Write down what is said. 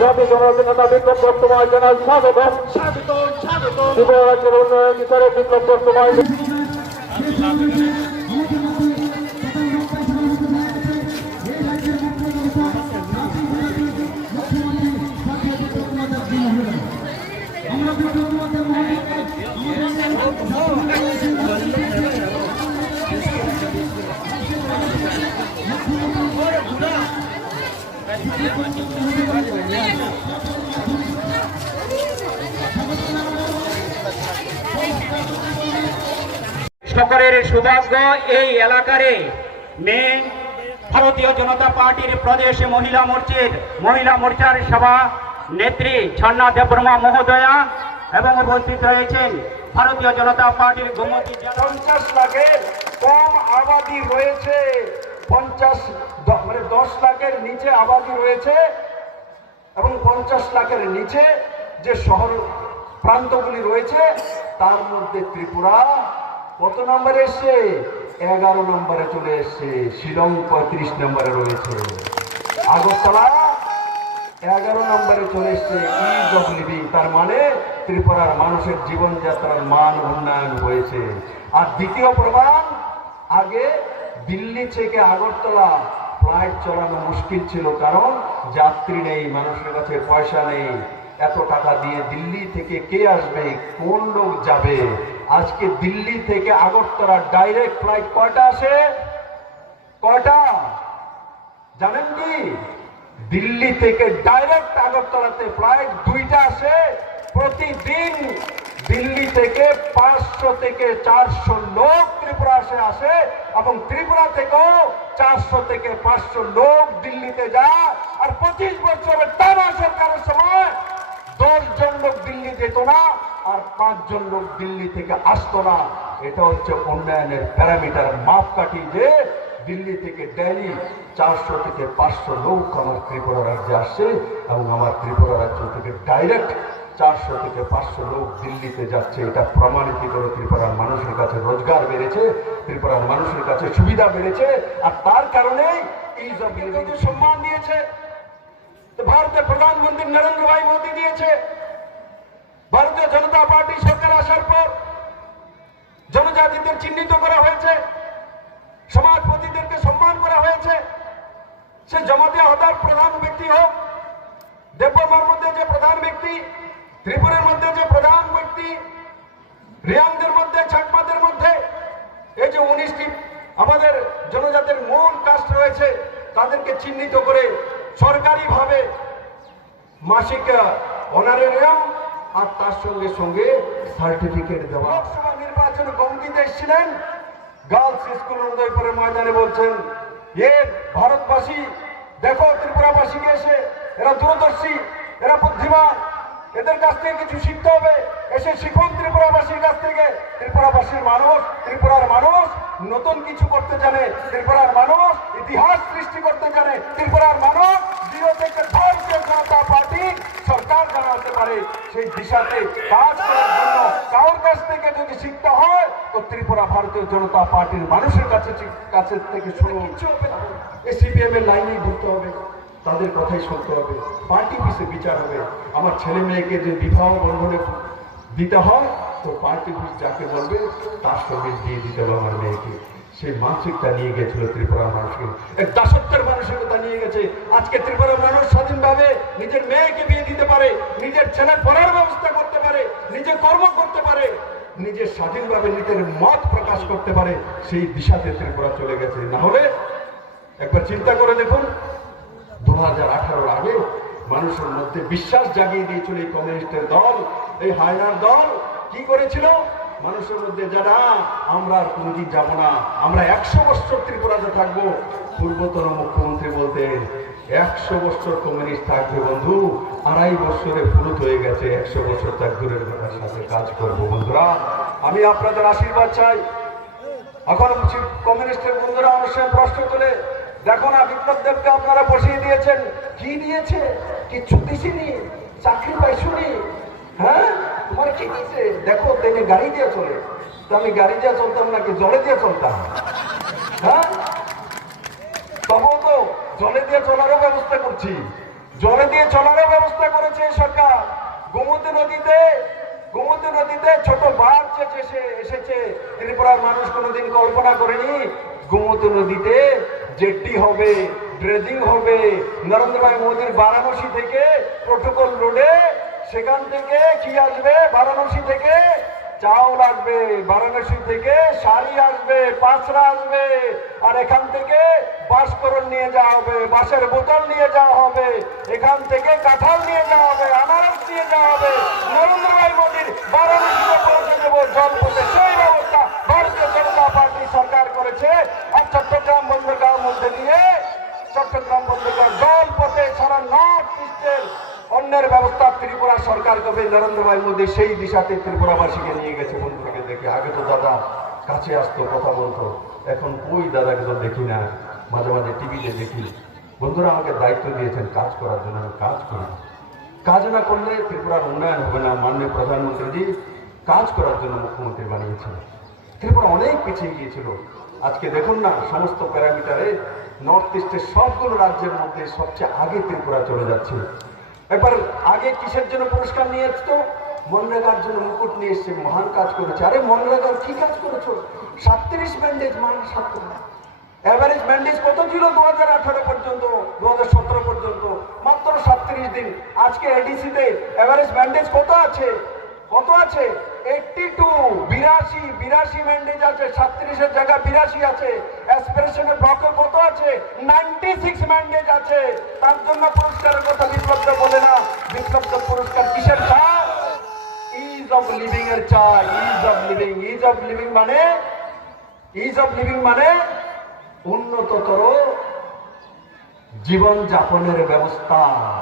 জাতীয় জনতা নেতা বিপ্লব বর্তমান জানাল স্বাগতম। ত্রিপুরা রাজ্যের উন্নয়ন বিচারে বিপ্লব বর্তমান সকলের সৌভাগ্য এই এলাকারে মেন ভারতীয় জনতা পার্টির প্রদেশ মহিলা মোর্চার সভা নেত্রী ঝর্ণা দেববর্মা মহোদয়া এবং উপস্থিত রয়েছেন ভারতীয় জনতা পার্টির গোমতী 50 লাখের কম আবাদি রয়েছে, 10 লাখের নিচে আবাদি রয়েছে এবং 50 লাখের নিচে যে শহর প্রান্তগুলি রয়েছে তার মধ্যে ত্রিপুরা কত নম্বরে এসছে? 11 নম্বরে চলে এসছে। শিলং 35 নম্বরে রয়েছে। আগরতলা 11 নম্বরে চলে এসছে। ইজ অফ লিভিং, তার মানে ত্রিপুরার মানুষের জীবনযাত্রার মান উন্নয়ন হয়েছে। আর দ্বিতীয় প্রমাণ, আগে দিল্লি থেকে আগরতলা ফ্লাইট চালানো মুশকিল ছিল, কারণ যাত্রী নেই, মানুষের কাছে পয়সা নেই। এত টাকা দিয়ে দিল্লি থেকে কে আসবে, কোন লোক যাবে? আজকে দিল্লি থেকে আগরতলা ডাইরেক্ট ফ্লাইট কয়টা আসে? কয়টা জানেন কি? দিল্লি থেকে ডাইরেক্ট আগরতলাতে ফ্লাইট 2টা আসে প্রতিদিন। দিল্লি থেকে 500 থেকে 400 লোক ত্রিপুরা আসে এবং ত্রিপুরা থেকেও 400 থেকে 500 লোক দিল্লিতে যায়। আর 25 বছরের টানা সরকারের সময় 10 জন লোক দিল্লি যেত না আর 5 জন লোক দিল্লি থেকে আসতো না। এটা হচ্ছে উন্নয়নের প্যারামিটার, মাপকাঠি, যে দিল্লি থেকে ডেলি 400 থেকে 500 লোক আমার ত্রিপুরা রাজ্যে আসছে এবং আমার ত্রিপুরা রাজ্য থেকে ডাইরেক্ট 400 থেকে 500 লোক দিল্লিতে যাচ্ছে। এটা প্রমাণিত করে ত্রিপুরার মানুষের কাছে রোজগার বেড়েছে, ত্রিপুরার মানুষের কাছে সুবিধা বেড়েছে। আর তার কারণেই ইজ অফ লিভিং সম্মান দিয়েছে ভারতের প্রধানমন্ত্রী নরেন্দ্র ভাই মোদী দিয়েছে। ভারতীয় জনতা পার্টি সরকার আসার পর জনজাতিদের চিহ্নিত করা হয়েছে, সমাজপতিদেরকে সম্মান করা হয়েছে। সে জমাতে হদার প্রধান ব্যক্তি হোক, দেববর্মার মধ্যে যে প্রধান ব্যক্তি, ত্রিপুরার মধ্যে যে প্রধান ব্যক্তি, রিয়াংদের মধ্যে, চাকমাদের মধ্যে এই যে 19টি আমাদের জনজাতির মূল কাস্ট রয়েছে, তাদেরকে চিহ্নিত করে সরকারিভাবে মাসিক অনারেরিয়াম আর তার সঙ্গে সঙ্গে সার্টিফিকেট দেওয়া। লোকসভা নির্বাচনে গমতিতে এসেছিলেন, গার্লস স্কুল উদয়পুরের ময়দানে বলছেন, ভারতবাসী দেখো ত্রিপুরাবাসীকে এসে, এরা দূরদর্শী, এরা বুদ্ধিমান, এদের কাছ থেকে কিছু শিখতে হবে, এসে শিখুন ত্রিপুরাবাসীর কাছ থেকে। ত্রিপুরাবাসীর মানুষ, ত্রিপুরার মানুষ নতুন কিছু করতে জানে, ত্রিপুরার মানুষ ইতিহাস সৃষ্টি করতে জানে, ত্রিপুরার মানুষ জিরো থেকে ভারতীয় জনতা পার্টি সরকার জানাতে পারে। সেই দিশাতে কাজ করার জন্য কারোর কাছ থেকে যদি শিখতে হয় তো ত্রিপুরা ভারতীয় জনতা পার্টির মানুষের কাছে থেকে শুনে সিপিএম এর লাইনেই ঘুরতে হবে, তাদের কথাই শুনতে হবে, পার্টি পিছে বিচার হবে। আমার ছেলে মেয়েকে যে বিবাহ বন্ধনে দিতে হয় তো পার্টি পিস যাকে বলবে তার সঙ্গে দিয়ে দিতে হবে আমার মেয়েকে। সেই মানসিকতা নিয়ে গেছিল ত্রিপুরার মানুষকে, এক দাসত্বের মানসিকতা নিয়ে গেছে। আজকে ত্রিপুরার মানুষ স্বাধীনভাবে নিজের মেয়েকে বিয়ে দিতে পারে, নিজের ছেলের পড়ার ব্যবস্থা করতে পারে, নিজের কর্ম করতে পারে, নিজের স্বাধীনভাবে নিজের মত প্রকাশ করতে পারে। সেই দিশাতে ত্রিপুরা চলে গেছে। না হলে একবার চিন্তা করে দেখুন, 2018 আগে মানুষের মধ্যে বিশ্বাস জাগিয়ে দিয়েছিল এই কমিউনিস্টের দল, এই হায়নার দল। কি করেছিল? মানুষের মধ্যে যারা আমরা আর কোনদিন যাব না, আমরা 100 বছর ত্রিপুরাতে থাকবো। পূর্বতন মুখ্যমন্ত্রী বলতেন 100 বছর কমিউনিস্ট থাকবে বন্ধু, 2.5 বছরে ফুরুত হয়ে গেছে, 100 বছর তার দূরের কথার সাথে কাজ করবো। বন্ধুরা, আমি আপনাদের আশীর্বাদ চাই। এখন কমিউনিস্টের বন্ধুরা আমার সঙ্গে প্রশ্ন তুলে দেখো না, বিপ্লব দেবকে আপনারা বসিয়ে দিয়েছেন, কি দিয়েছে? কিচ্ছু দিছিনি, চাকরি পাইছুনি। হ্যাঁ, তোমার কি দিয়েছে? দেখো তিনি গাড়ি দিয়ে চলে, তো আমি গাড়ি দিয়ে চলতাম নাকি জলে দিয়ে চলতাম? হ্যাঁ, তবু জলে দিয়ে চলারও ব্যবস্থা করছি, জলে দিয়ে চলারও ব্যবস্থা করেছে এই সরকার। গোমতী নদীতে ছোট বাঁধ এসেছে। ত্রিপুরার মানুষ কোনোদিন কল্পনা করেনি গোমতী নদীতে জেটি হবে, ড্রেজিং হবে। নরেন্দ্র ভাই মোদীর বারাণসী থেকে প্রোটোকল রোডে, সেখান থেকে কি আসবে? বারাণসী থেকে চাউল আসবে, বারাণসী থেকে শাড়ি আসবে, পাঁচরা আসবে, আর এখান থেকে বাঁশকরণ নিয়ে যাওয়া হবে, বাঁশের বোতল নিয়ে যাওয়া হবে, এখান থেকে কাঁঠাল নিয়ে যাওয়া হবে, আনারস নিয়ে যাওয়া হবে। নরেন্দ্র ভাই মোদীর বারাণসীতে পৌঁছে দেবো জলপথে। সেই ব্যবস্থা ভারতীয় জনতা পার্টি সরকার করেছে। আর চট্টগ্রাম বন্দরগাঁওর মধ্যে দিয়ে জলপথে সারা নর্থ ইস্টের অন্যের ব্যবস্থা ত্রিপুরা সরকার করবে। নরেন্দ্র ভাই মোদী সেই দিশাতে ত্রিপুরাবাসীকে নিয়ে গেছে। বন্ধুকে দেখে আগে তো দাদা কাছে আসতো, কথা বলতো, এখন কই দাদাকে তো দেখি না, মাঝে মাঝে টিভিতে দেখি। বন্ধুরা আমাকে দায়িত্ব দিয়েছেন কাজ করার জন্য, আমি কাজ করি। কাজ না করলে ত্রিপুরার উন্নয়ন হবে না। মাননীয় প্রধানমন্ত্রীজি কাজ করার জন্য মুখ্যমন্ত্রী বানিয়েছেন। ত্রিপুরা অনেক পিছিয়ে গিয়েছিল। আজকে দেখুন না, সমস্ত প্যারামিটারে নর্থ ইস্টের সবগুলো রাজ্যের মধ্যে সবচেয়ে আগে ত্রিপুরা চলে যাচ্ছে। এবার আগে কিসের জন্য পুরস্কার নিয়ে এসতো? মনরেগার জন্য মুকুট নিয়ে এসছে, মহান কাজ করেছে। আরে মনরেগার কি কাজ করেছো? 37 ম্যান্ডেজ, মান 7 এভারেজ ম্যান্ডেজ কত ছিল 2018 পর্যন্ত, 2017 পর্যন্ত? মাত্র 37 দিন। আজকে এডিসিতে এভারেজ ম্যান্ডেজ কত আছে? 82 82 ম্যান্ডেজ আছে। 37-এর জায়গায় 82 আছে। অ্যাসপিরেশনের ব্লকে কত আছে? 96 ম্যান্ডেজ আছে। তার জন্য পুরস্কারের কথা বিপ্লব বলে না। বিপ্লব পুরস্কার কিসের চায়? ইজ অফ লিভিং এর চায়। ইজ অফ লিভিং মানে উন্নততর জীবন যাপনের ব্যবস্থা।